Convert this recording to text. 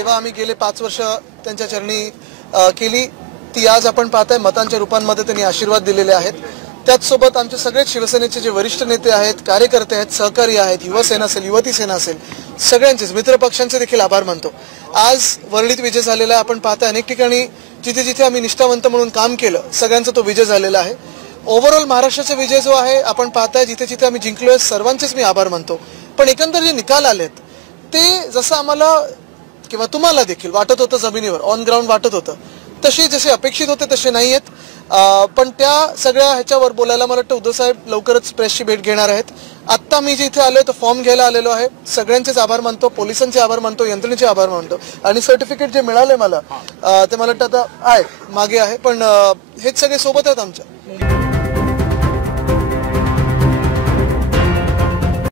सेवा आम्ही गेले 5 वर्ष त्यांच्या चरणी केली ती आज आपण पाहताय मतांच्या रूपांमध्ये त्यांनी आशीर्वाद दिलेले आहेत। त्याचसोबत आमचे सगळे शिवसेनेचे जे वरिष्ठ नेते आहेत, कार्यकर्ते आहेत, सहकारी आहेत, युवासेना असेल, युवती सेना असेल, सगळ्यांचेच मित्रपक्षांचे देखील आभार मानतो। आज वरळीत विजय झालेला आहे। आपण पाहताय अनेक ठिकाणी जिथे जिथे आम्ही निष्ठावंत म्हणून काम केलं सगळ्यांचा तो विजय झालेला आहे। ओव्हरऑल महाराष्ट्राचा विजय जो आहे आपण पाहताय जिथे जिथे आम्ही जिंकलोय सर्वांचेच मी आभार मानतो। पण एकंदर जे निकाल आलेत ते जसं आम्हाला किंवा तुम्हाला देखील वाटत होतं, जमिनीवर ऑन ग्राउंड वाटत होतं, तसे जसे अपेक्षित होते तसे नाही आहेत। पण त्या सगळ्या ह्याच्यावर बोलायला मला वाटतं उद्धव साहेब लवकरच प्रेसची भेट घेणार आहेत। आत्ता मी जे इथे आलोय तो फॉर्म घ्यायला आलेलो आहे। सगळ्यांचेच आभार मानतो, पोलिसांचे आभार मानतो, यंत्रणेचे आभार मानतो आणि सर्टिफिकेट जे मिळाले मला ते मला वाटतं आता आहे मागे आहे, पण हेच सगळे सोबत आहेत आमच्या।